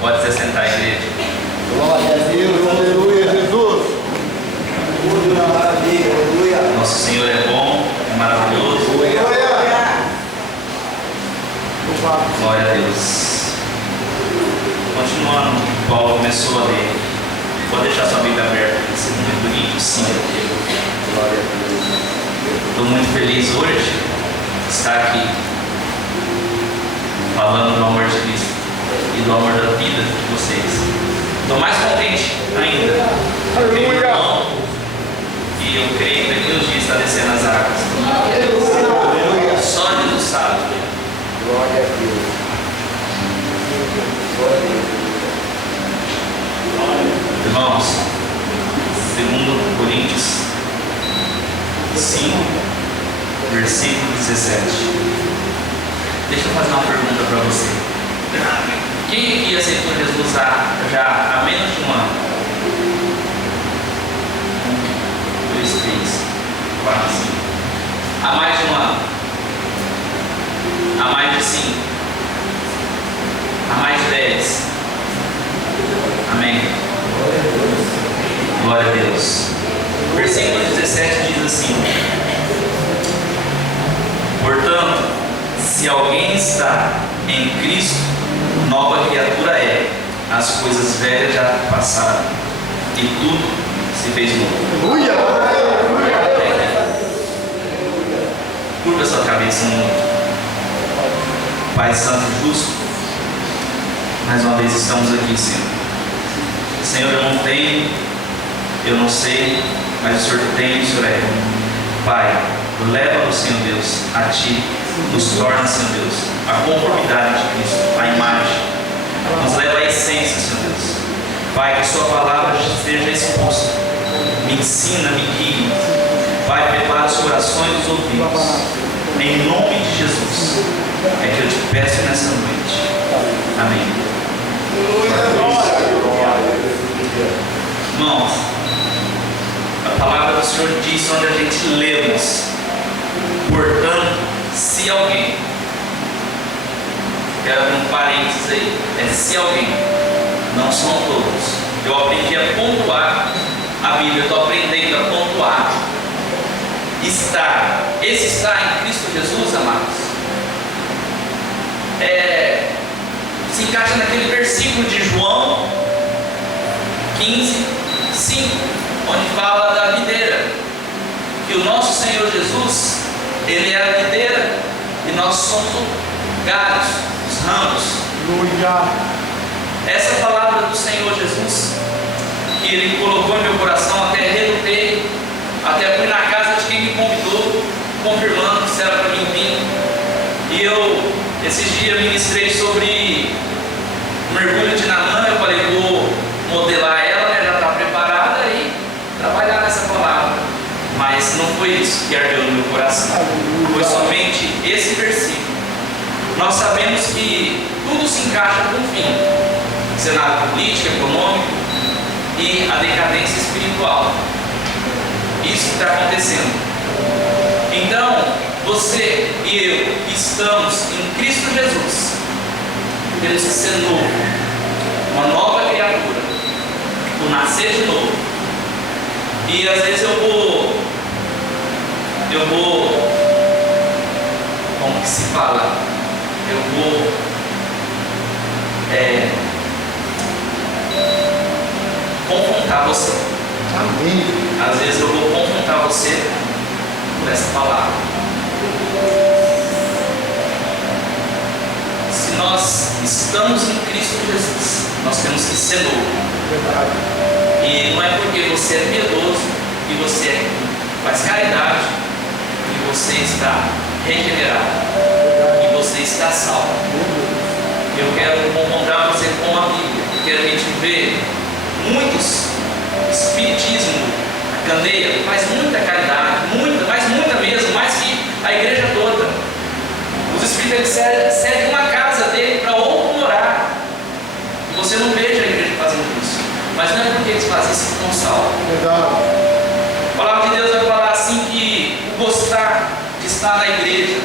Pode se assentar, igreja. Glória a Deus, aleluia, Jesus. Maravilha, aleluia. Nosso Senhor é bom, é maravilhoso. Glória Glória a Deus. Continuando, Paulo começou a ler. Pode deixar sua Bíblia aberta. 2 Coríntios 5. a Deus. Estou muito feliz hoje de estar aqui falando do amor de Cristo e do amor da vida de vocês. Estou mais contente ainda. Aleluia! E eu creio que daqui uns dias está descendo as águas. Aleluia. Só Jesus sabe. Glória a Deus. Glória a Deus. Irmãos, 2 Coríntios 5, versículo 17. Deixa eu fazer uma pergunta para você. Quem aqui aceitou Jesus já há menos de um ano? 1, 2, 3, 4, 5. Há mais de um ano? Há mais de 5? Há mais de 10? Amém? Glória a Deus. Versículo 17 diz assim: portanto, se alguém está em Cristo, nova criatura é. As coisas velhas já passaram e tudo se fez novo. Aleluia. Curva sua cabeça no Pai Santo e Justo. Mais uma vez estamos aqui, Senhor. Senhor, eu não tenho, eu não sei, mas o Senhor tem, o Senhor é. Pai, leva-nos, Senhor Deus, a Ti, nos torna, Senhor Deus, a conformidade de Cristo, a imagem, nos leva à essência, Senhor Deus. Pai, que a Sua palavra esteja exposta, me ensina, me guie. Pai, prepara os corações dos ouvidos, em nome de Jesus, é que eu te peço nessa noite. Amém. Irmãos, a palavra do Senhor diz onde a gente lemos: portanto, se alguém, quero abrir um parênteses aí, é se alguém, não são todos. Eu aprendi a pontuar a Bíblia, eu estou aprendendo a pontuar. Estar, esse estar em Cristo Jesus, amados, se encaixa naquele versículo de João 15, 5, onde fala da videira, que o nosso Senhor Jesus, Ele é a videira e nós somos os galhos, os ramos. Essa palavra do Senhor Jesus, que Ele colocou em meu coração, até relutei, até fui na casa de quem me convidou, confirmando se era para mim vir. E eu, esses dias, ministrei sobre o mergulho de Naamã. Eu falei, vou modelar ela, né, já está preparada e trabalhar nessa palavra. Mas não foi isso que ardeu no meu coração, foi somente esse versículo. Nós sabemos que tudo se encaixa com o fim: cenário político, econômico e a decadência espiritual. Isso que está acontecendo. Então, você e eu estamos em Cristo Jesus. Temos que ser novo, uma nova criatura, o nascer de novo. E às vezes eu vou, como que se fala? Eu vou confrontar você. Amém. Às vezes eu vou confrontar você por essa palavra. Se nós estamos em Cristo Jesus, nós temos que ser novo. E não é porque você é piedoso que você faz caridade que você está regenerado, que você está salvo. Eu quero confrontar você com a Bíblia, porque a gente vê muitos espiritismo, a candeia faz muita caridade, muita, mas muita mesmo, mais que a igreja toda. Os espíritos seguem uma casa dele para outro morar. E você não veja a igreja fazendo isso. Mas não é porque eles fazem isso com salvo. A palavra de Deus vai falar assim que o gostar de estar na igreja,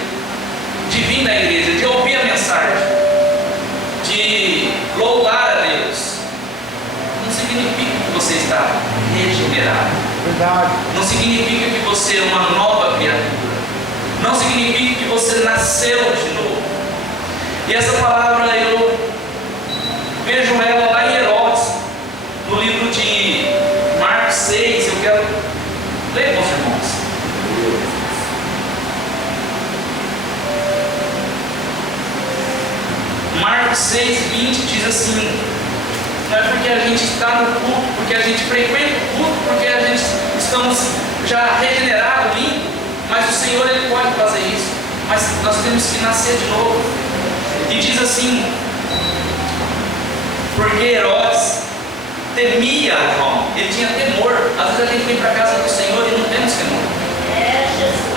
de vir na igreja, de ouvir a mensagem, de louvar a Deus, está regenerado. Verdade. Não significa que você é uma nova criatura. Não significa que você nasceu de novo. E essa palavra eu vejo ela lá em Herodes, no livro de Marcos 6. Eu quero ler com os irmãos. Marcos 6, 20 diz assim: não é porque a gente está no culto, porque a gente frequenta o culto, porque a gente estamos já regenerados, limpos, mas o Senhor Ele pode fazer isso, mas nós temos que nascer de novo. E diz assim: porque Herodes temia João, ele tinha temor. Às vezes a gente vem para a casa do Senhor e não temos temor.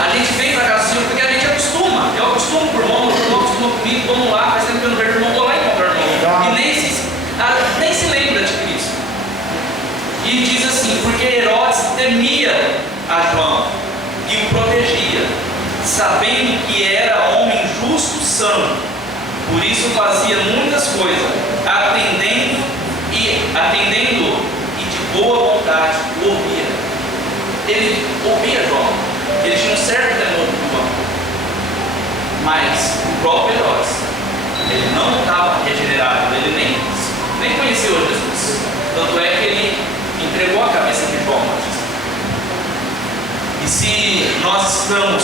A gente vem para a casa do Senhor porque a gente acostuma. Eu acostumo por irmão, o irmão acostuma comigo, vamos lá, faz tempo que eu não vejo o irmão, vou lá e encontro o irmão. E nem se lembra de Cristo. E diz assim: porque Herodes temia a João e o protegia, sabendo que era homem justo, santo. Por isso fazia muitas coisas, atendendo e de boa vontade o ouvia. Ele ouvia João, ele tinha um certo temor por João. Mas o próprio Herodes, ele não estava regenerado, ele nem conheceu Jesus. Tanto é que ele entregou a cabeça de João Batista. E se nós estamos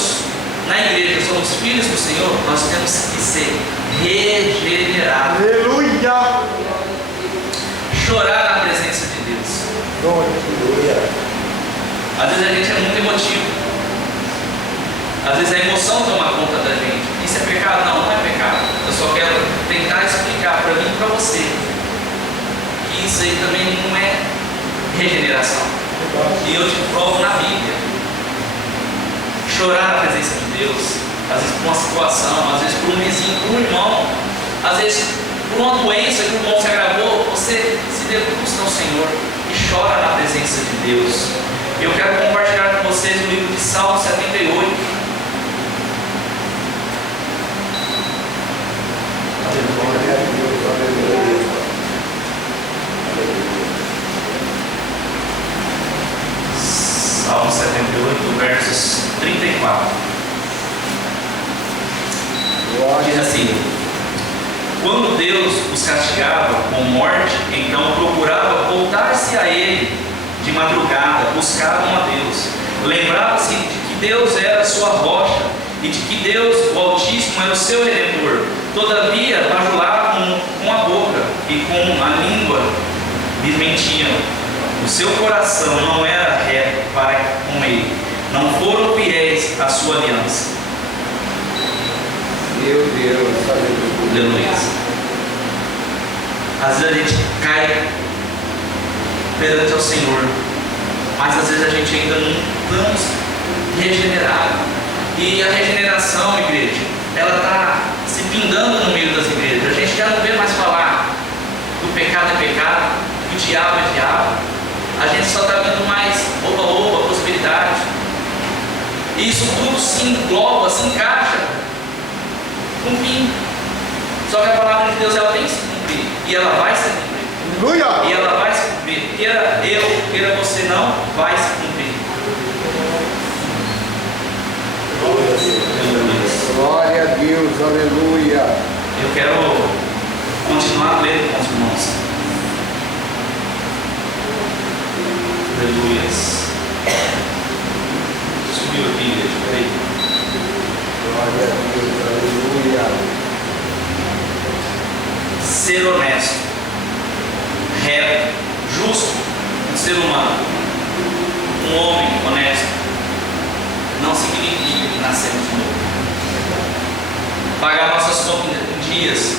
na igreja, somos filhos do Senhor, nós temos que ser regenerados. Aleluia. Chorar na presença de Deus. Aleluia. Às vezes a gente é muito emotivo. Às vezes a emoção toma conta da gente. Isso é pecado? Não, não é pecado. Eu só quero tentar explicar para mim e para você que isso aí também não é regeneração. E eu te provo na Bíblia. Chorar na presença de Deus, às vezes por uma situação, às vezes por um vizinho, por um irmão, às vezes por uma doença que o irmão se agravou, você se debruça ao Senhor e chora na presença de Deus. Eu quero compartilhar com vocês o livro de Salmo 78. Glória a Deus. Aleluia. Salmo 78, versos 34. Diz assim: quando Deus os castigava com morte, então procurava voltar-se a Ele de madrugada, buscavam a Deus. Lembrava-se de que Deus era a sua rocha e de que Deus, o Altíssimo, era o seu Redentor. Todavia, bajulavam com a boca e com a língua lhes mentiam. O seu coração não era reto para com Ele. Não foram fiéis à sua aliança. Meu Deus. Aleluia. Às vezes a gente cai perante ao Senhor, mas às vezes a gente ainda não estamos regenerados. E a regeneração, igreja, ela está se pingando no meio das igrejas. A gente já não vê mais falar do pecado é pecado, do diabo é diabo. A gente só está vendo mais oba-oba, prosperidade. E isso tudo se engloba, se encaixa com fim. Só que a palavra de Deus, ela tem que se cumprir. E ela vai se cumprir. Aleluia. E ela vai se cumprir. Queira eu, queira você, não vai se cumprir. Glória a Deus. Aleluia. Eu quero continuar lendo com os irmãos. Aleluia. Subiu aqui, igreja, peraí. Glória a Deus. Aleluia. Ser honesto, reto, justo, um ser humano, um homem honesto, não significa que nascemos de novo. Pagar nossas contas em dias,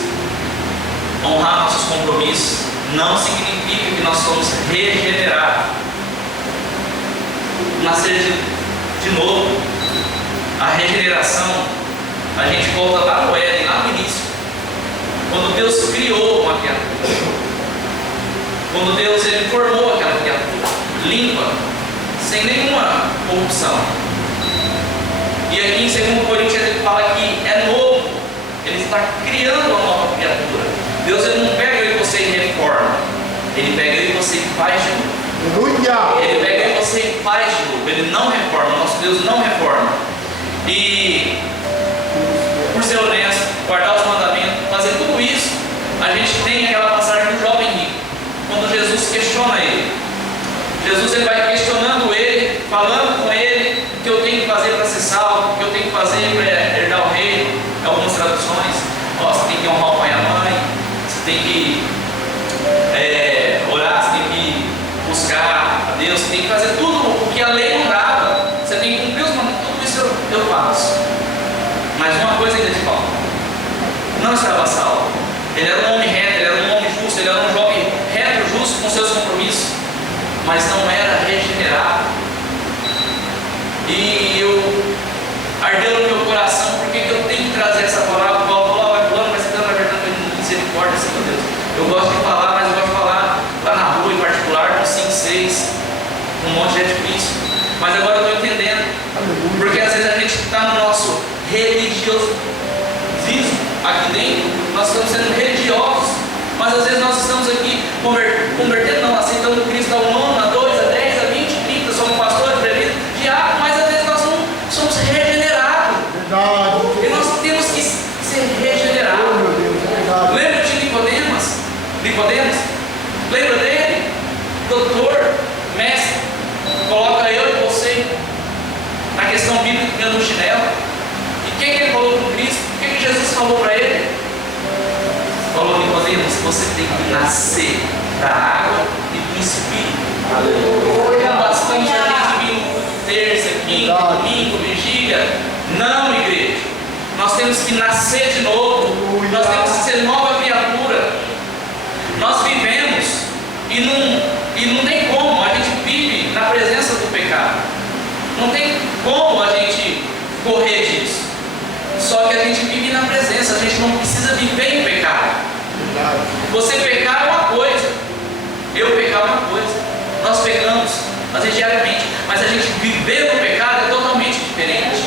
honrar nossos compromissos, não significa que nós somos regenerados. Nascer de novo, a regeneração, a gente volta lá no Éden, lá no início. Quando Deus criou uma criatura, quando Deus ele formou aquela criatura, limpa, sem nenhuma corrupção. E aqui em 2 Coríntios ele fala que é novo, ele está criando uma nova criatura. Deus ele não pega eu e você e reforma, ele pega eu e você e faz de novo. Aleluia. Ele pega você e faz de novo. Ele não reforma. Nosso Deus não reforma. E por ser honesto, guardar os mandamentos, fazer tudo isso, a gente tem aquela passagem do jovem rico, quando Jesus questiona ele. Jesus ele vai questionando ele, falando com ele o que eu tenho que fazer para ser salvo, o que eu tenho que fazer para herdar o reino. Algumas traduções, você tem que honrar o pai e a mãe, você tem que orar, você tem que buscar a Deus, você tem que fazer tudo o que a lei não dava, você tem que cumprir os mandamentos, tudo isso eu faço. Mas uma coisa ainda te falta: não estava salvo. Ele era um homem reto, ele era um homem justo, ele era um jovem reto, justo com seus compromissos, mas não era regenerado. E ardeu no meu coração, porque eu tenho que trazer essa palavra. O Paulo falou, vai pulando, vai citando, vai verdade, misericórdia, Senhor Deus. Eu gosto de falar, mas eu gosto de falar lá na rua, em particular, com 5, 6, um monte é difícil. Mas agora eu estou entendendo, porque às vezes a gente está no nosso religiosismo aqui dentro, nós estamos sendo religiosos, mas às vezes nós estamos aqui convertendo, não, aceitando Cristo a 1 ano, a 2, a 10, a 20, 30, somos pastores, presbíteros, diáconos, mas às vezes nós não somos regenerados. Verdade. E nós temos que ser regenerados. Oh, meu Deus, é verdade. Lembra de Nicodemos? Lembra dele? Doutor, mestre, coloca eu e você na questão bíblica no chinelo. E o que ele falou com Cristo? O que Jesus falou para ele? Falou: Nicodemos, você tem que nascer da água e do Espírito. Aleluia. Não bastante a gente vir no terça, quinta, domingo, vigília. Não, igreja. Nós temos que nascer de novo. Nós temos que ser nova criatura. Nós vivemos e não tem como. A gente vive na presença do pecado. Não tem como a gente correr disso. Só que a gente vive na presença. A gente não precisa viver em pecado. Verdade. Você pecar é uma coisa, eu pecar é uma coisa. Nós pecamos, às vezes diariamente, mas a gente viver no pecado é totalmente diferente.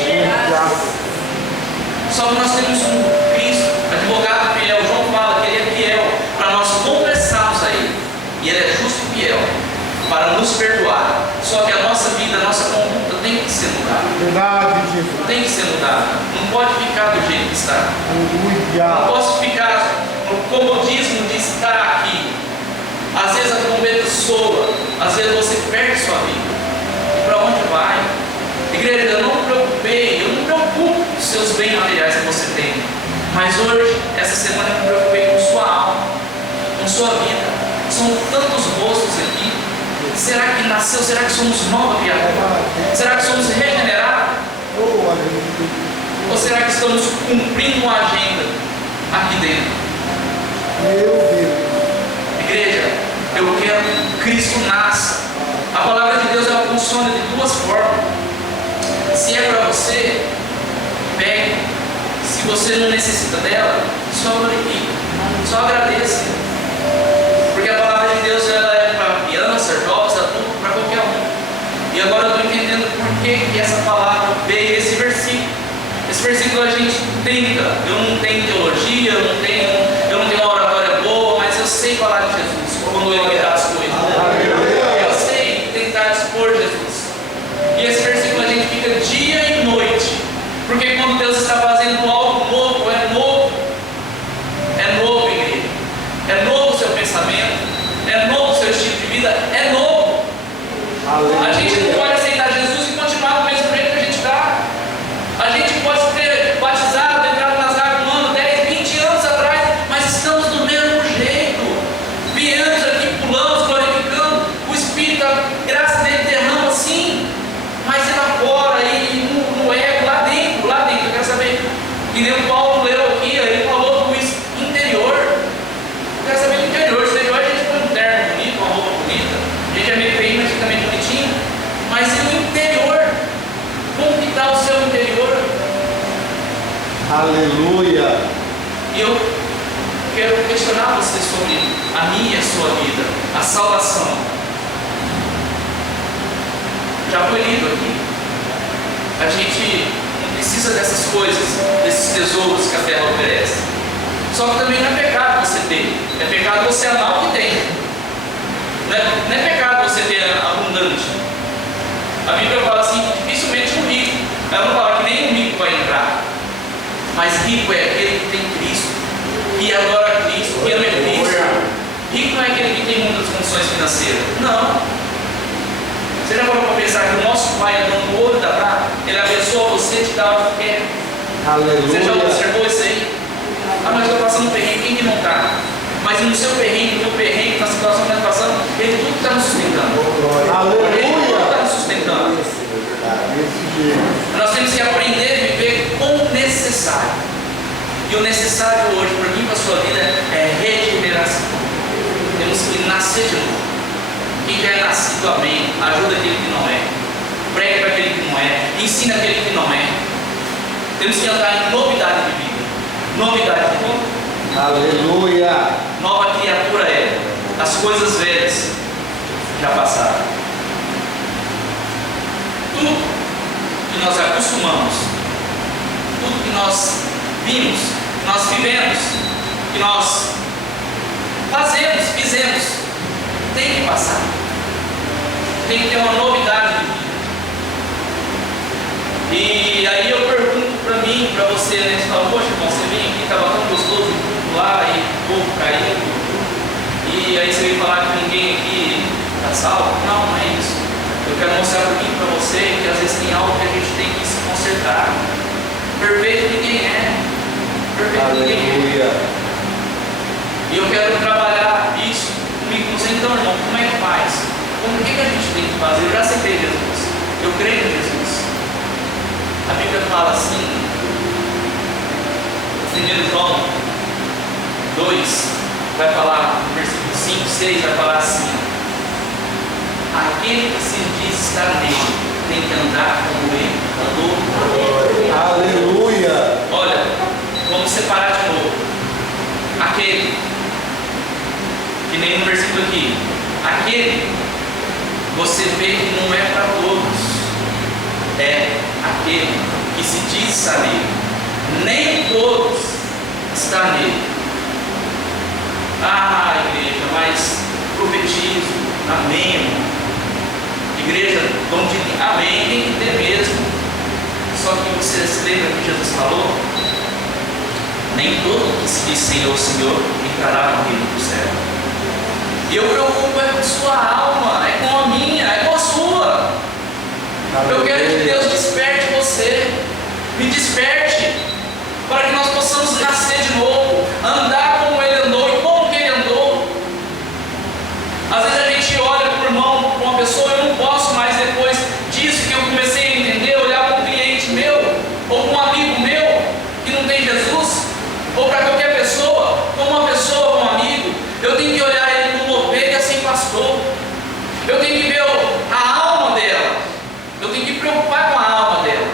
Só que nós temos um Cristo, advogado fiel. João fala que Ele é fiel para nós confessarmos a Ele, e Ele é justo e fiel para nos perdoar. Só que a nossa vida, a nossa conduta tem que ser mudada. Verdade, Jesus. Tem que ser mudada. Não pode ficar do jeito que está. Aleluia. Não posso ficar no comodismo de estar aqui. Às vezes a trombeta soa, às vezes você perde sua vida. E para onde vai? Igreja, eu não me preocupo com os seus bens materiais que você tem. Mas hoje, essa semana, eu me preocupei com sua alma, com sua vida. São tantos rostos aqui. Será que nasceu? Será que somos nova criatura? Será que somos regenerados? Oh, aleluia. Ou será que estamos cumprindo uma agenda aqui dentro? Meu Deus. Igreja, eu quero que Cristo nasça. A palavra de Deus ela funciona de duas formas. Se é para você, pegue. Se você não necessita dela, só glorifique, só agradeça. Porque a palavra de Deus ela é para criança, jovens, adultos, para qualquer um. E agora eu estou entendendo por que essa palavra veio, esse versículo. Esse versículo a gente tenta. Eu não tenho teologia, eu não tenho uma oratória boa, mas eu sei falar de Jesus quando Ele me dá as coisas. Eu sei tentar expor Jesus. E esse versículo a gente fica dia e noite. Porque quando Deus está fazendo algo novo, é novo. É novo, igreja. É novo o seu pensamento. É novo o seu estilo de vida. É novo. A gente não pode aceitar Jesus e continuar do mesmo jeito que a gente está. A gente pode ter batizado, entrado nas águas um ano, 10, 20 anos atrás, mas estamos do mesmo jeito. Viemos aqui, pulamos, glorificando. O Espírito, a graça dele derrama assim, mas evapora aí no ego, lá dentro. Eu quero saber, que nem o Paulo leu aqui, ele falou do interior. Eu quero saber do interior. O exterior a gente põe um terno bonito, uma roupa bonita. A gente é meio feio, mas fica meio bonitinho. Mas e o interior? Como que está o seu interior? Aleluia. E eu quero questionar você sobre a minha e a sua vida, a salvação. Já foi lido aqui. A gente não precisa dessas coisas, desses tesouros que a terra oferece. Só que também não é pecado você ter. É pecado você amar o que tem. Não é pecado você ter A Bíblia fala assim que dificilmente um rico, ela não fala que nem um rico vai entrar, mas rico é aquele que tem Cristo, que adora Cristo, que ama Cristo. Rico não é aquele que tem muitas condições financeiras, não. Você já parou para pensar que o nosso Pai é dono do ouro e da prata? Ele abençoa você e te dá o que quer. Aleluia. Você já observou isso aí? Ah, mas eu estou passando um perrengue, quem que não está? Mas no seu perrengue, no meu perrengue, na situação que nós passamos, Ele tudo está nos sustentando. Ele tudo está nos sustentando. Nós temos que aprender a viver com o necessário. E o necessário hoje, para mim e para a sua vida, é regeneração. Temos que nascer de novo. Quem já é nascido, amém, ajuda aquele que não é, prega para aquele que não é, ensina aquele que não é. Temos que andar em novidade de vida. Novidade de vida. Aleluia. Nova criatura é. As coisas velhas já passaram. Tudo que nós acostumamos, tudo que nós vimos, que nós vivemos, que nós fizemos, tem que passar. Tem que ter uma novidade de vida. E aí eu pergunto para mim, para você, né? Você fala, poxa, irmão, você vem aqui, estava tão gostoso lá e o povo caindo. E aí você vem falar que ninguém aqui está salvo? Não, não é isso. Eu quero mostrar para mim, para você, que às vezes tem algo que a gente tem que se consertar. Perfeito ninguém é. Perfeito ninguém é. E eu quero trabalhar isso comigo. Você, então, irmão, como é que faz? O que a gente tem que fazer? Eu já aceitei Jesus. Eu creio em Jesus. A Bíblia fala assim, 1 João 2, vai falar, no versículo 5, 6, vai falar assim: aquele que se diz estar nele, tem que andar como ele andou. Aleluia. Olha, vamos separar de novo. Aquele, que nem no versículo aqui, aquele, você vê que não é para todos. É aquele que se diz estar nele. Nem todos estão nele. Ah, igreja, mas profetizo, amém, irmão. Igreja, dom de amém, tem que ter mesmo. Só que você se lembra que Jesus falou? Nem todo que se diz Senhor, Senhor, entrará no reino do céu. E eu preocupo é com sua alma, é com a minha, é com a sua. Eu quero que Deus desperte você, me desperte, para que nós possamos nascer de novo, andar como Ele andou e como que Ele andou. Às vezes a gente olha para o irmão, para uma pessoa, eu não posso mais depois disso que eu comecei a entender, olhar para um cliente meu, ou para um amigo meu, que não tem Jesus, ou para qualquer pessoa, como uma pessoa, como um amigo, eu tenho que olhar ele como ovelha sem pastor, eu tenho que ver a alma dela, eu tenho que me preocupar com a alma dela.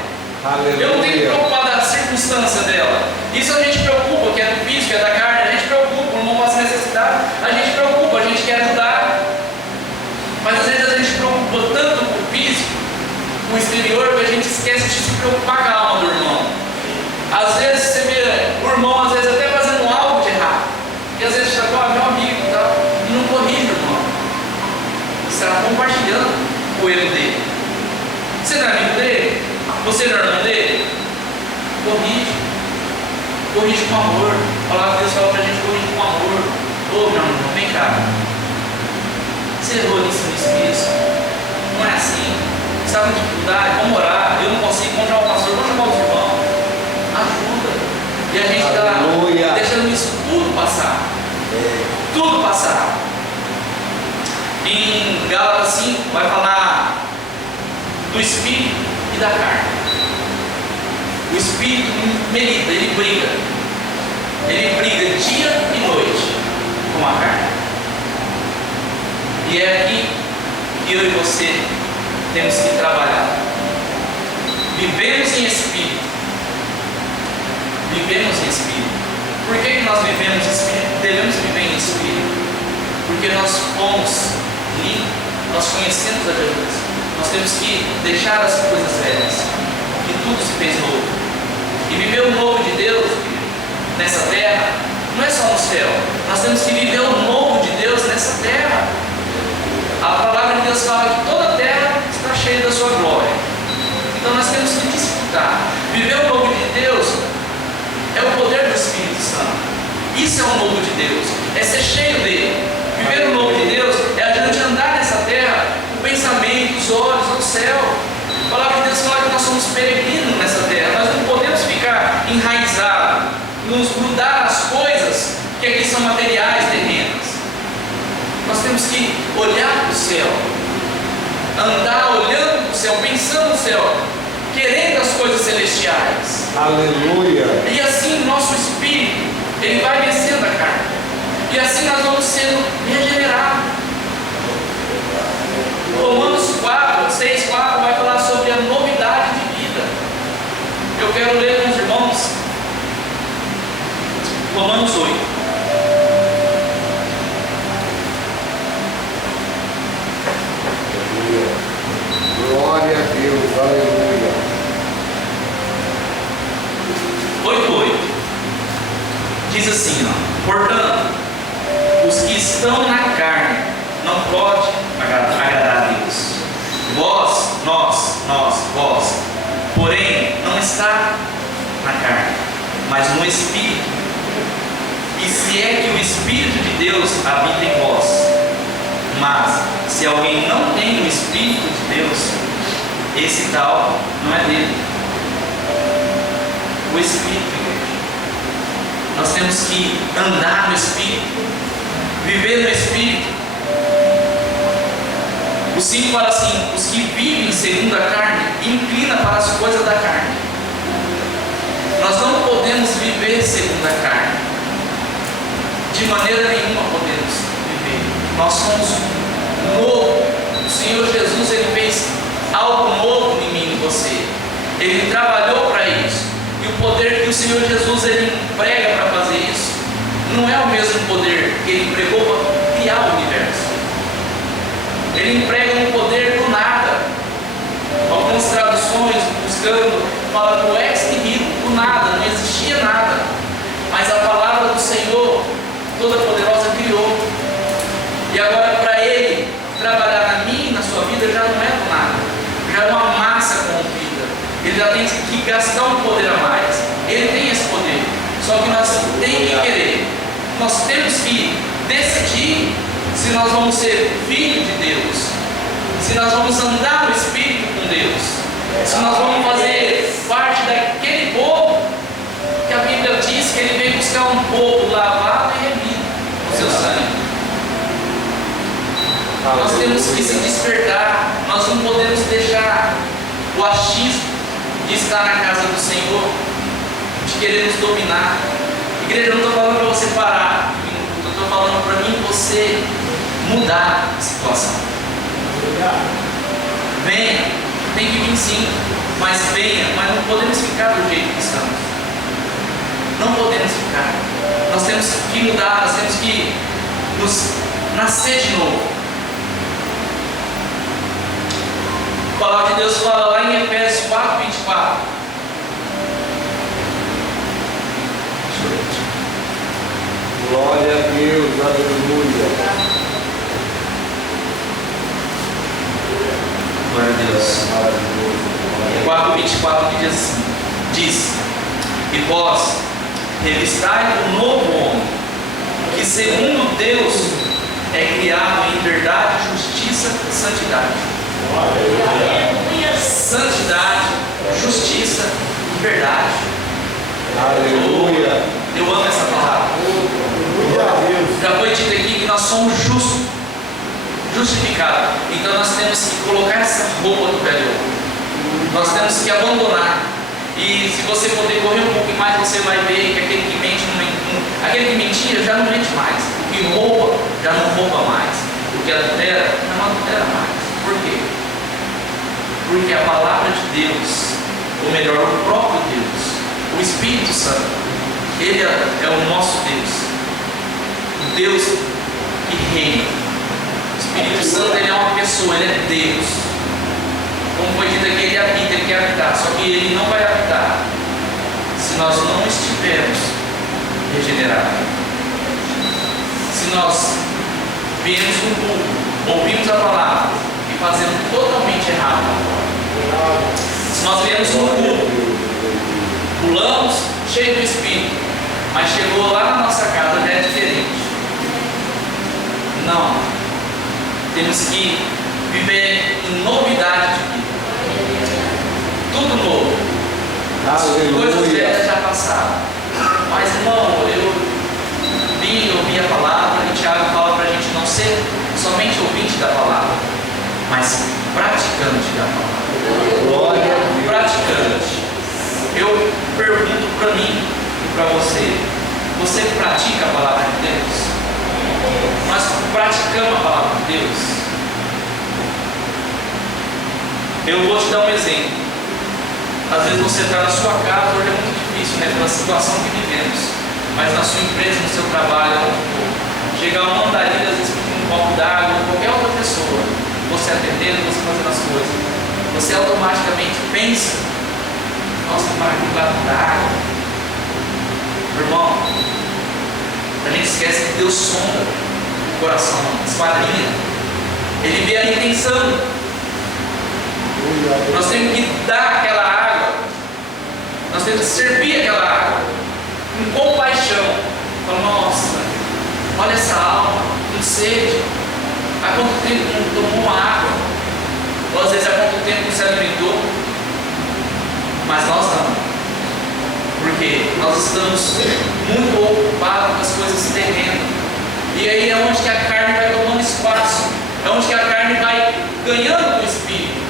Aleluia. Eu não tenho que me preocupar da circunstância dela. Isso a gente preocupa, que é do físico, que é da carne, a gente preocupa, o irmão passa necessidade, a gente preocupa, a gente quer ajudar. Mas às vezes a gente preocupa tanto com o físico, com o exterior, que a gente esquece de se preocupar com a alma do irmão. Às vezes você vê o irmão, às vezes até fazendo algo de errado, e às vezes está com meu amigo e tal, e não corrige o irmão. Você está compartilhando o erro dele. Você não é amigo dele? Você não é irmão dele? Corrige. Corrige com amor. A palavra de Deus fala para a gente corrigir com amor. Ô meu irmão, vem cá. Você errou nisso. Não é assim. Você está com dificuldade, vamos orar. Eu não consigo, vamos chamar o pastor, vamos chamar os irmãos. Ajuda. E a gente está deixando isso tudo passar. Tudo passar. Em Gálatas 5 vai falar do espírito e da carne. O espírito milita, ele briga dia e noite com a carne. E é aqui que eu e você temos que trabalhar. Vivemos em espírito. Por que nós vivemos em espírito? Devemos viver em espírito. Porque nós fomos limpos, nós conhecemos a Jesus. Nós temos que deixar as coisas velhas, que tudo se fez novo. E viver o novo de Deus nessa terra, não é só no céu. Nós temos que viver o novo de Deus nessa terra. A palavra de Deus fala que toda a terra está cheia da sua glória. temos que olhar para o céu, andar olhando para o céu, pensando no céu, querendo as coisas celestiais. Aleluia. E assim nosso espírito, ele vai vencendo a carne. E assim nós vamos sendo regenerados. Romanos 6:4 vai falar sobre a novidade de vida. Eu quero ler com os irmãos Romanos 8. Glória a Deus, aleluia. 8:8 diz assim, ó: portanto, os que estão na carne não podem agradar a Deus. Vós, porém, não está na carne, mas no Espírito. E se é que o Espírito de Deus habita em vós. Mas, se alguém não tem o Espírito de Deus, esse tal não é dele. O Espírito, igreja. Nós temos que andar no Espírito, viver no Espírito. O 5 fala assim: os que vivem segundo a carne, inclina para as coisas da carne. Nós não podemos viver segundo a carne. De maneira nenhuma podemos viver. Nós somos novo. O Senhor Jesus, Ele fez algo novo em mim e em você. Ele trabalhou para isso. E o poder que o Senhor Jesus Ele emprega para fazer isso não é o mesmo poder que Ele empregou para criar o universo. Ele emprega um poder do nada. Algumas traduções buscando falam do ex nihilo, do nada, não existia nada. Mas a palavra do Senhor toda poderosa criou. E agora para Ele trabalhar na minha e na sua vida já não é do nada, já é uma massa corrompida. Ele já tem que gastar um poder a mais. Ele tem esse poder, só que nós temos que querer. Nós temos que decidir se nós vamos ser filhos de Deus, se nós vamos andar no Espírito com Deus, se nós vamos fazer parte daquele povo que a Bíblia diz que Ele veio buscar, um povo lavado e remido com seu sangue. Nós temos que se despertar. Nós não podemos deixar o achismo de estar na casa do Senhor, de querer nos dominar. Igreja, eu não estou falando para você parar, eu estou falando para mim e você mudar a situação. Venha, tem que vir sim, mas venha, mas não podemos ficar do jeito que estamos. Não podemos ficar. Nós temos que mudar, nós temos que nos nascer de novo. A palavra de Deus fala lá em Efésios 4:24. Glória a Deus, aleluia. Glória a Deus. 4:24 que diz assim: diz: e vós revistai o novo homem, que segundo Deus é criado em verdade, justiça e santidade. Santidade, justiça e verdade. Aleluia. Eu amo essa palavra. Já foi dito aqui que nós somos justos, justificados. Então nós temos que colocar essa roupa do velho homem. Nós temos que abandonar. E se você poder correr um pouco mais, você vai ver que aquele que mente, aquele que mentia já não mente mais. O que rouba já não rouba mais. O que adultera já não adultera mais. Por quê? Porque a palavra de Deus, ou melhor, o próprio Deus, o Espírito Santo, Ele é o nosso Deus, o Deus que reina. O Espírito Santo, Ele é uma pessoa, Ele é Deus. Como foi dito aqui, Ele habita, Ele quer habitar, só que Ele não vai habitar se nós não estivermos regenerados. Se nós viemos no culto, ouvimos a palavra e fazemos totalmente errado lá fora. Se nós viemos no culto, pulamos, cheio do Espírito, mas chegou lá na nossa casa já é diferente. Não. Temos que viver em novidade de vida. Tudo novo. As coisas velhas já passaram. Mas irmão, eu ouvi a palavra e Tiago fala para a gente não ser só ouvinte da palavra, mas praticante da palavra. Glória a Deus. Praticante. Eu pergunto para mim e para você: você pratica a palavra de Deus? Nós praticamos a palavra de Deus? Eu vou te dar um exemplo. Às vezes você está na sua casa, hoje é muito difícil, né, pela situação que vivemos, mas na sua empresa, no seu trabalho, chegar uma andarilha, às vezes com um copo d'água, qualquer outra pessoa, você atendendo, você fazendo as coisas, você automaticamente pensa: nossa, para aqui do lado da água. Irmão, a gente esquece que Deus sonda o coração, esquadrinha, Ele vê a intenção. Nós temos que dar aquela água, nós temos que servir aquela água com compaixão. Fala: nossa, olha essa alma com sede, há quanto tempo não tomou uma água, ou às vezes há quanto tempo não se alimentou. Mas nós não, porque nós estamos muito ocupados com as coisas terrenas, e aí é onde que a carne vai tomando espaço, é onde que a carne vai ganhando o Espírito.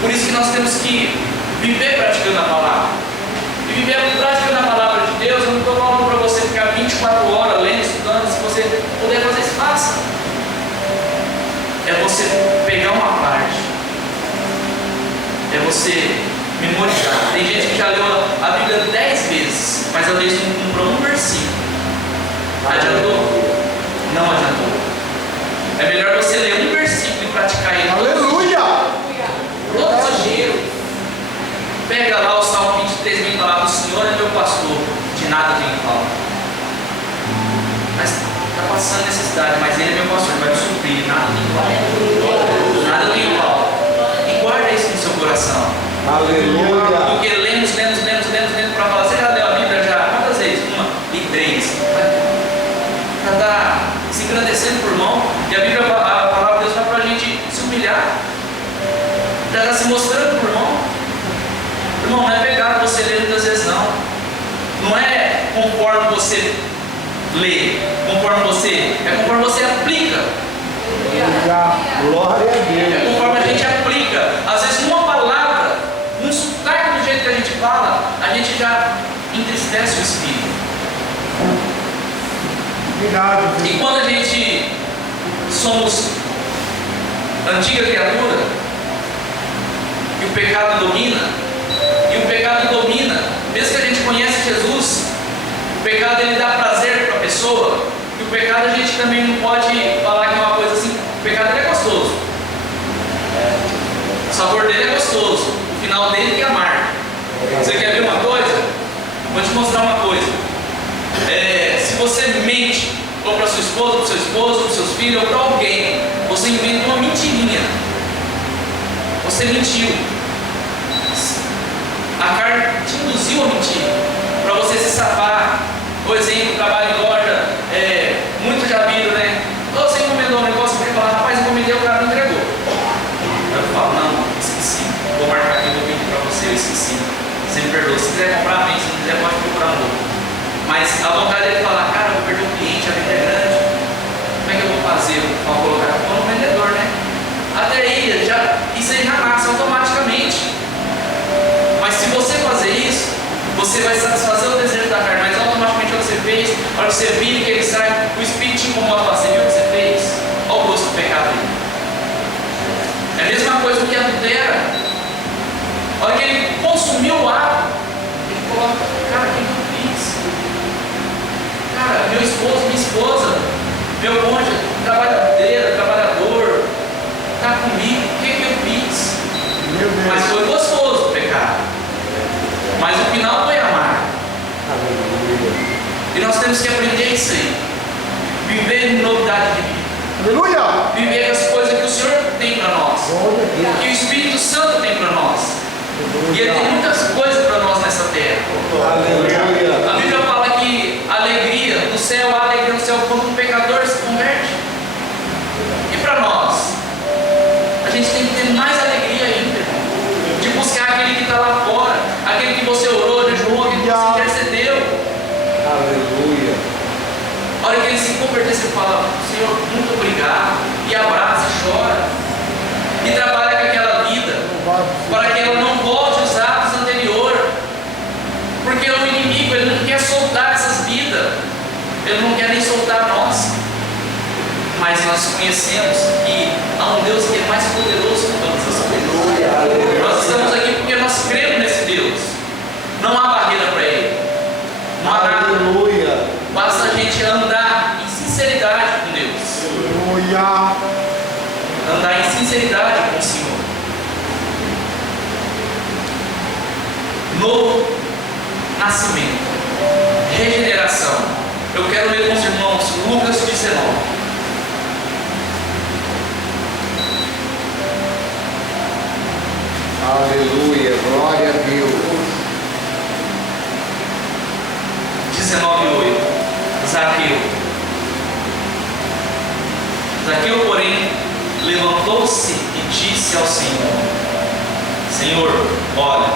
Por isso que nós temos que viver praticando a palavra. E viver praticando a palavra de Deus, eu não estou falando para você ficar 24 horas lendo, estudando. Se você puder fazer isso, faça. É você pegar uma parte, é você memorizar. Tem gente que já leu a Bíblia 10 vezes, mas às vezes não comprou um versículo. Adiantou? Não adiantou. É melhor você ler um versículo e praticar ele. Aleluia! Todos os dias. Pega lá o Salmo 23, vem falar: o Senhor é meu pastor, de nada tenho falta. Mas está passando necessidade, mas Ele é meu pastor, Ele vai me suprir, nada tenho falta. Nada tenho falta. E guarda isso no seu coração. Aleluia. Porque lemos para falar: você já leu a Bíblia já? Quantas vezes? 1 e 3. Já está se engrandecendo por mão. E a Bíblia, a palavra de Deus fala para a gente se humilhar. Já está se mostrando por irmão. Irmão, não é pecado você ler muitas vezes, não. Não é conforme você lê, conforme você, é conforme você aplica. Glória a Deus. É conforme a gente aplica. Às vezes uma palavra, um sotaque do jeito que a gente fala, a gente já entristece o Espírito. E quando a gente somos antiga criatura, e o pecado domina, mesmo que a gente conhece Jesus, o pecado ele dá prazer para a pessoa, e o pecado a gente também não pode falar que é uma coisa assim. O pecado ele é gostoso, o sabor dele é gostoso, o final dele é amargo. Você quer ver uma coisa? Vou te mostrar uma coisa. Se você mente, ou para sua esposa, para o seu esposo, para os seus filhos, ou para alguém, você inventa uma mentirinha, você mentiu, a carne te induziu a mentir, para você se safar. Por exemplo, trabalho em loja, muitos já viram, né? Você encomendou um negócio para ele falar: rapaz, encomendei, o cara não entregou. Eu falo: não, esqueci, vou marcar aqui, vou pedir para você, eu esqueci, você me perdoa. Se quiser comprar, vem, se não quiser, pode comprar um outro. Mas a vontade dele falar: cara, eu vou perder o cliente, a venda é grande, como é que eu vou fazer? Vou colocar a culpa no vendedor, né? Até aí, isso aí já nasce automaticamente. Mas se você fazer isso, você vai satisfazer o desejo da carne, mas automaticamente o que você fez, a hora que você vira, que ele sai, o Espírito te incomoda, você viu o que você fez? Olha o gosto do pecado aí. É a mesma coisa que adultera. A hora que ele consumiu o ato, ele coloca: cara, o que eu fiz? Cara, meu esposo, minha esposa, meu cônjuge, trabalhador, está comigo, o que eu fiz? Mas foi gostoso o pecado, mas o final foi amargo. E nós temos que aprender isso aí, viver em novidade de vida. Aleluia! Viver as coisas que o Senhor tem para nós, que o Espírito Santo tem para nós. E Ele tem muitas coisas para nós nessa terra. Aleluia. A Bíblia fala que a alegria no céu, a alegria no céu, quando um pecador se converte. E para nós, a gente tem que ter mais alegria ainda, irmão, de buscar aquele que está lá fora, aquele que você orou, jejuou, aquele que você intercedeu. Aleluia. A hora que ele se converter, você fala: Senhor, muito obrigado. mas nós conhecemos que há um Deus que é mais poderoso que todas as coisas. Nós estamos aqui porque nós cremos nesse Deus. Não há barreira para Ele. Não há nada. Aleluia. Basta a gente andar em sinceridade com Deus. Aleluia. Andar em sinceridade com o Senhor. Novo nascimento, regeneração. Eu quero ler com os irmãos Lucas 19. Aleluia, glória a Deus. 19:8. Zaqueu. Zaqueu, porém, levantou-se e disse ao Senhor: Senhor, olha,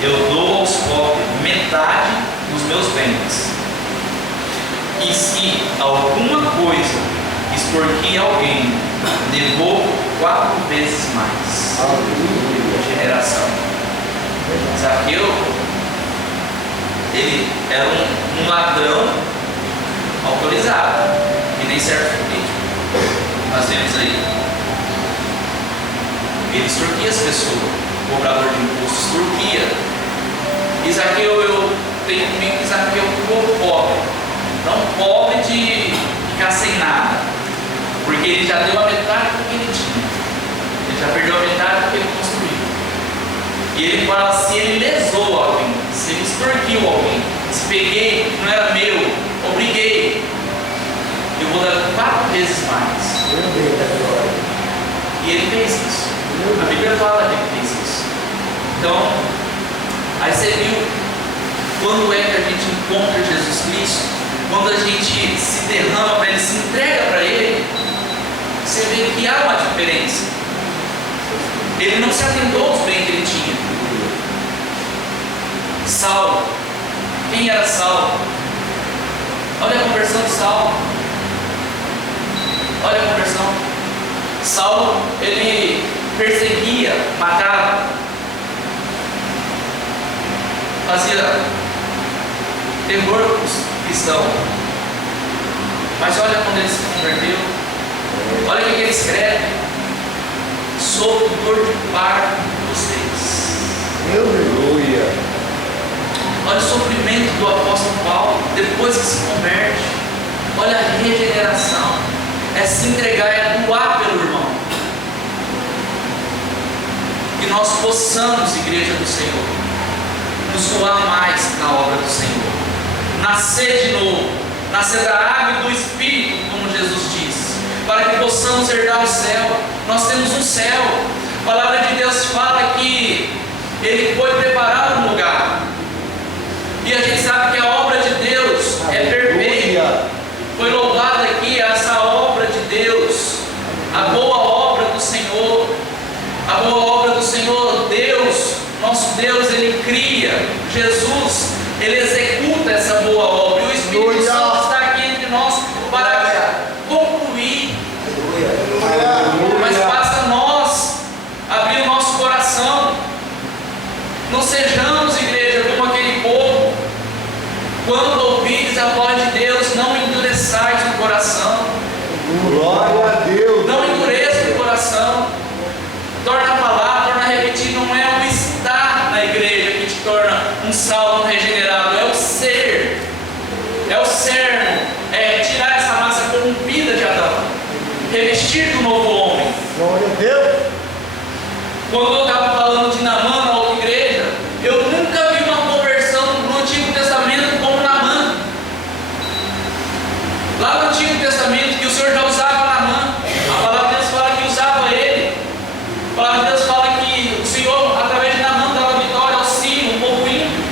eu dou aos pobres metade dos meus bens. E se alguma coisa extorquir alguém, devolvo 4 vezes mais. Aleluia. Geração. Zaqueu, ele era um ladrão autorizado, e nem serve político. Nós temos aí. Ele extorquia as pessoas, o cobrador de impostos extorquia. E Zaqueu, eu tenho comigo que Zaqueu ficou pobre, não pobre de ficar sem nada, porque ele já deu a metade do que ele tinha, ele já perdeu a metade do que ele construiu. E ele fala: se ele lesou alguém, se ele extorquiu alguém, se peguei, não era meu, obriguei, eu vou dar 4 vezes mais. E ele fez isso. A Bíblia fala que ele fez isso. Então, aí você viu quando é que a gente encontra Jesus Cristo, quando a gente se derrama para Ele, se entrega para Ele, você vê que há uma diferença. Ele não se atentou aos bens que ele tinha. Saulo, quem era Saulo? Olha a conversão de Saulo. Olha a conversão. Saulo, ele perseguia, matava, fazia terror com os cristãos. Mas olha quando ele se converteu. Olha o que ele escreve: sou dor de parto de vocês. Aleluia. Olha o sofrimento do apóstolo Paulo depois que se converte. Olha a regeneração. É se entregar, é doar pelo irmão. Que nós possamos, igreja do Senhor, nos doar mais na obra do Senhor. Nascer de novo, nascer da água e do Espírito, como Jesus disse, para que possamos herdar o céu. Nós temos um céu. A palavra de Deus fala que Ele foi preparar um lugar. E a gente sabe que a obra de Deus é perfeita. Foi louvada aqui essa obra de Deus, a boa obra do Senhor. A boa obra do Senhor, Deus, nosso Deus, Ele cria. Jesus, Ele executa essa boa obra. E o Espírito Santo está aqui entre nós para concluir. Mas basta nós abrir o nosso coração. Não sejamos, igreja, como aquele povo. Quando ouvides a voz de Deus, não endureçais o coração. Glória a Deus. Não endureça o coração. Torna a falar, torna a repetir. Não é o estar na igreja que te torna um salvo regenerado. É o ser. É o sermo. É tirar essa massa corrompida de Adão. Revestir do novo homem. Glória a Deus. Quando eu estava falando de Naamã na outra igreja, eu nunca vi uma conversão no Antigo Testamento como Naamã. Lá no Antigo Testamento, que o Senhor já usava Naamã, a palavra de Deus fala que usava ele. A palavra de Deus fala que o Senhor, através de Naamã, dava vitória ao Sírio, um povo ímpio.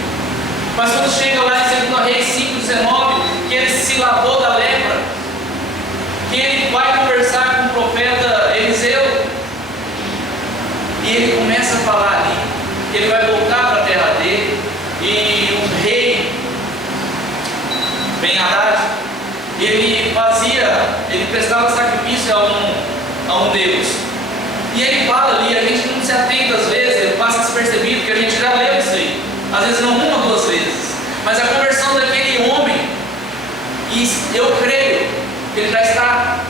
Mas quando chega lá em 2 Reis 5:19, que ele se lavou da lepra, que ele vai conversar com o profeta Eliseu, e ele começa a falar ali que ele vai voltar para a terra dele, e o rei Ben-Hadad, ele prestava sacrifício a um Deus. E ele fala ali, a gente não se atenta às vezes, ele passa despercebido, porque a gente já leu isso aí, às vezes não uma ou 2 vezes, mas a conversão daquele homem, e eu creio que ele já está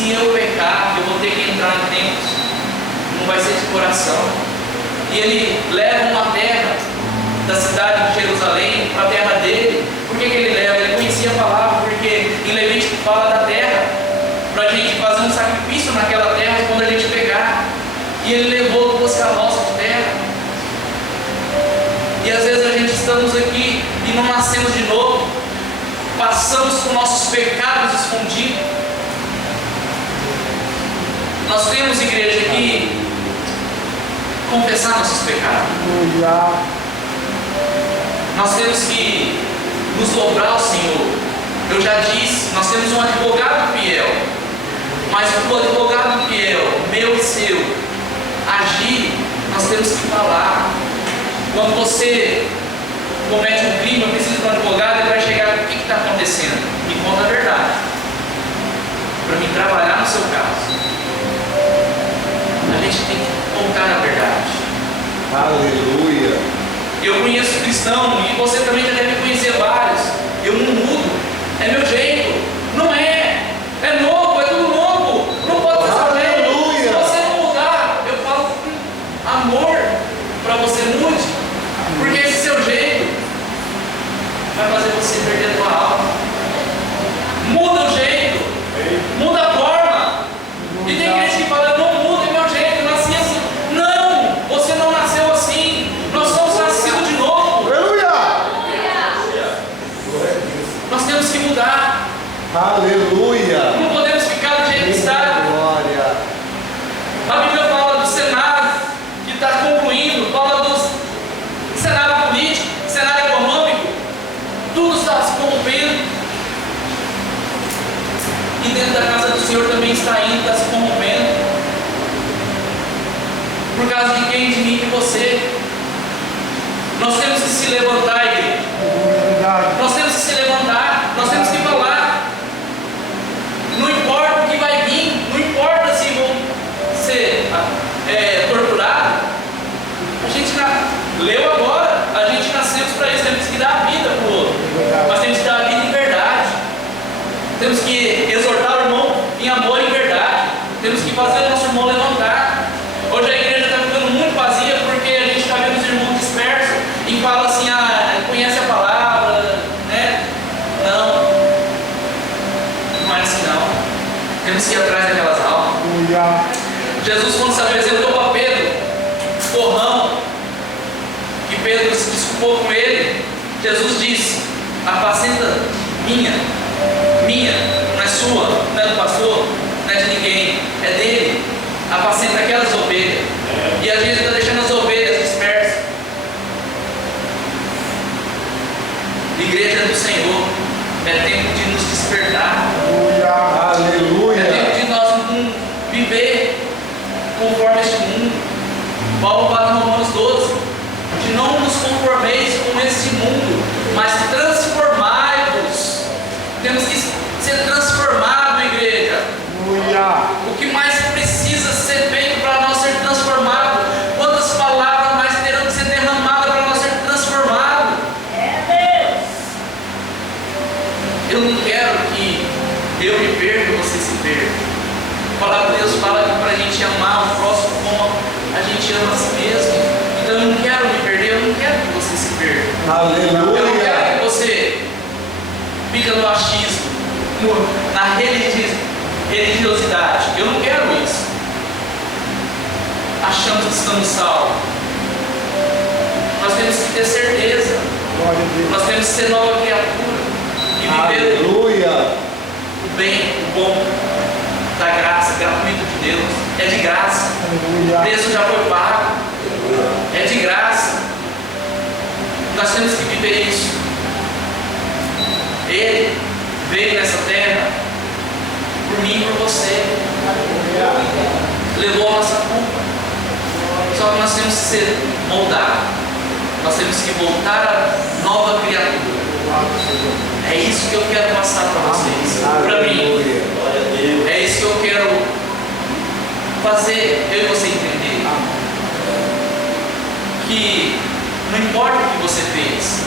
se eu pecar, eu vou ter que entrar em templos, não vai ser de coração. E ele leva uma terra da cidade de Jerusalém para a terra dele. Por que ele leva? Ele conhecia a palavra, porque em Levítico fala da terra, para a gente fazer um sacrifício naquela terra quando a gente pegar. E ele levou 2 carroças de terra. E às vezes a gente estamos aqui e não nascemos de novo, passamos com nossos pecados escondidos. Nós temos, igreja, que confessar nossos pecados. Nós temos que nos dobrar ao Senhor. Eu já disse, nós temos um advogado fiel, mas o advogado fiel, meu e seu, agir, nós temos que falar. Quando você comete um crime, eu preciso de um advogado, ele vai chegar, o que está acontecendo? Me conta a verdade, para mim trabalhar no seu caso. A gente tem que contar a verdade. Aleluia. Eu conheço cristão, e você também já deve conhecer vários. Eu não mudo, é meu jeito. Não é, é novo, é tudo novo. Não pode ser seu jeito. Se você não mudar, eu falo com amor para você mude, porque esse seu jeito vai fazer você perder a tua alma. Muda o jeito, muda a forma. E tem gente que fala, eu não mudo, é meu jeito, eu nasci assim. Não, você não nasceu assim. Nós somos nascidos de novo. Aleluia. Nós temos que mudar. Aleluia. Não podemos ficar do jeito que está. Glória. A Bíblia fala do Senado que está concluindo, fala do cenário político, cenário econômico, tudo está se corrompendo. E dentro da casa do Senhor também está indo, está se corrompendo. Por causa de quem? De mim e de você. Nós temos que se levantar, igreja. Nós temos que se levantar, nós temos que falar. Não importa o que vai vir, não importa se vão ser torturados. A gente leu agora, a gente nascemos para isso, temos que dar a vida para o outro, mas temos que dar a vida em verdade. Temos que exortar o irmão em amor e em verdade. Temos que fazer o nosso irmão levantar. Hoje a igreja está ficando muito vazia porque a gente está vendo os irmãos dispersos e fala assim, conhece a palavra, né? Não é assim não. Temos que ir atrás daquelas almas. Jesus, quando se apresentou para Pedro, torrão, que Pedro se desculpou com ele, Jesus disse, apacenta minha, não é sua, não é do pastor, não é de ninguém, é dele. Apacenta aquelas ovelhas. E a gente está deixando as ovelhas dispersas. Igreja do Senhor, é tempo de nos despertar. Aleluia. É tempo de nós não viver conforme este mundo. Paulo fala no Romanos 12, de não nos conformeis com este mundo, mas transformai-vos. Temos que ser transformados, igreja. O que mais precisa ser feito para nós ser transformados? Quantas palavras mais terão que ser derramadas para nós ser transformados? Eu não quero que eu me perca e você se perca. A palavra de Deus fala que para a gente amar o próximo como a gente ama a si mesmo. Então eu não quero me perder, eu não quero que você se perca. Aleluia. Eu não quero que você fique no achismo, na religiosidade. Eu não quero isso. Achamos que estamos salvos. Nós temos que ter certeza. Nós temos que ser nova criatura e viver Aleluia. o bem, o bom da graça, gratuito de Deus. É de graça. O preço já foi pago. É de graça. Nós temos que viver isso. Ele veio nessa terra por mim e por você. Levou a nossa culpa. Só que nós temos que ser moldados. Nós temos que voltar a nova criatura. É isso que eu quero passar para vocês. Para mim. É isso que eu quero fazer, eu e você entender. Que não importa o que você fez,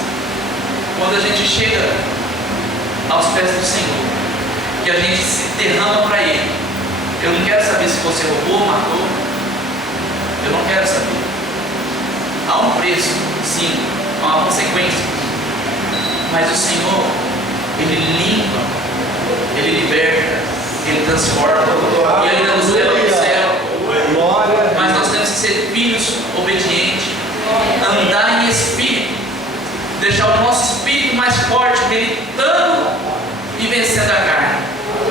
quando a gente chega aos pés do Senhor, que a gente se derrama para Ele, Eu não quero saber se você roubou ou matou. Eu não quero saber. Há um preço, sim, há uma consequência. Mas o Senhor, Ele limpa, Ele liberta, Ele transforma, e ainda nos leva para o céu. Mas nós temos que ser filhos obedientes, andar em espírito, deixar o nosso espírito mais forte, meditando e vencendo a carne.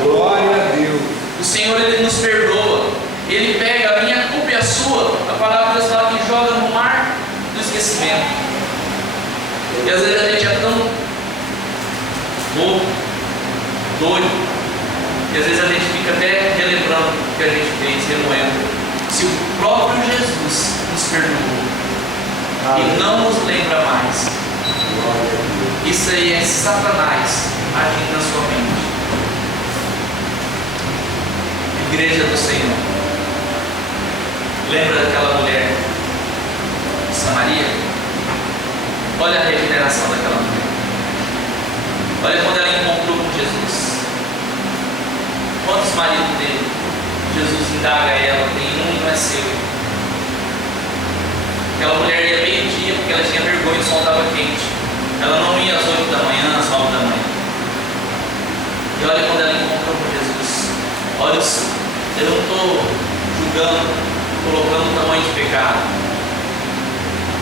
Glória a Deus. O Senhor, Ele nos perdoa. Ele pega a minha culpa e a sua. A palavra de Deus fala que joga no mar do esquecimento. E às vezes a gente é tão louco, doido, e às vezes a gente fica até relembrando o que a gente fez, remoendo. Se o próprio Jesus nos perdoou e não nos lembra mais, isso aí é Satanás agindo na sua mente. Igreja do Senhor, lembra daquela mulher de Samaria? Olha a regeneração daquela mulher. Olha quando ela encontrou com Jesus. Quantos maridos teve? Jesus indaga ela, tem um e não é seu. Aquela mulher ia meio-dia porque ela tinha vergonha, o sol estava quente. Ela não ia às 8 da manhã, às 9 da manhã. E olha quando ela encontrou com Jesus. Olha, eu não estou julgando, colocando o tamanho de pecado.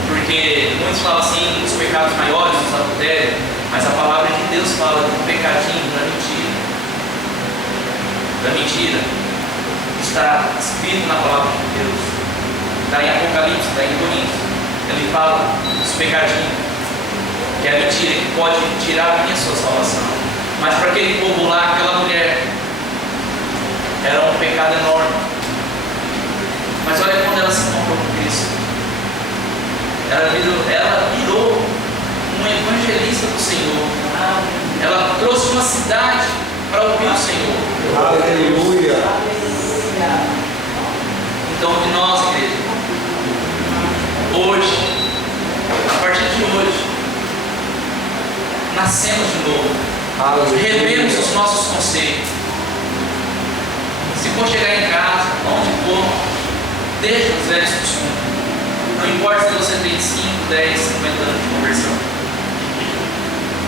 Porque muitos falam assim, os pecados maiores, os adultérios, mas a palavra de Deus fala do pecadinho, da mentira. Da mentira. Está escrito na palavra de Deus. Está em Apocalipse, está em Coríntios. Ele fala dos pecadinhos, que é a mentira que pode tirar a minha sua salvação. Mas para aquele povo lá, aquela mulher, era um pecado enorme. Mas olha quando ela se encontrou com Cristo. Ela virou um evangelista do Senhor. Ela trouxe uma cidade para ouvir o Senhor. Aleluia. Então que nós, igreja, hoje, a partir de hoje, nascemos de novo. Revemos os nossos conceitos. Se for chegar em casa, onde for, deixa os velhos costumes. Não importa se você tem 5, 10, 50 anos de conversão.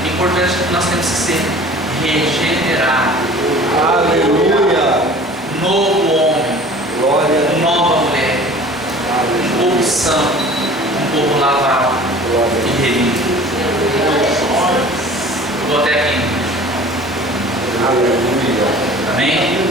O importante é que nós temos que ser regenerados. Aleluia. Novo homem, Glória. nova mulher, um povo santo, um povo lavado e remido. Eu vou até aqui. Aleluia. Amém?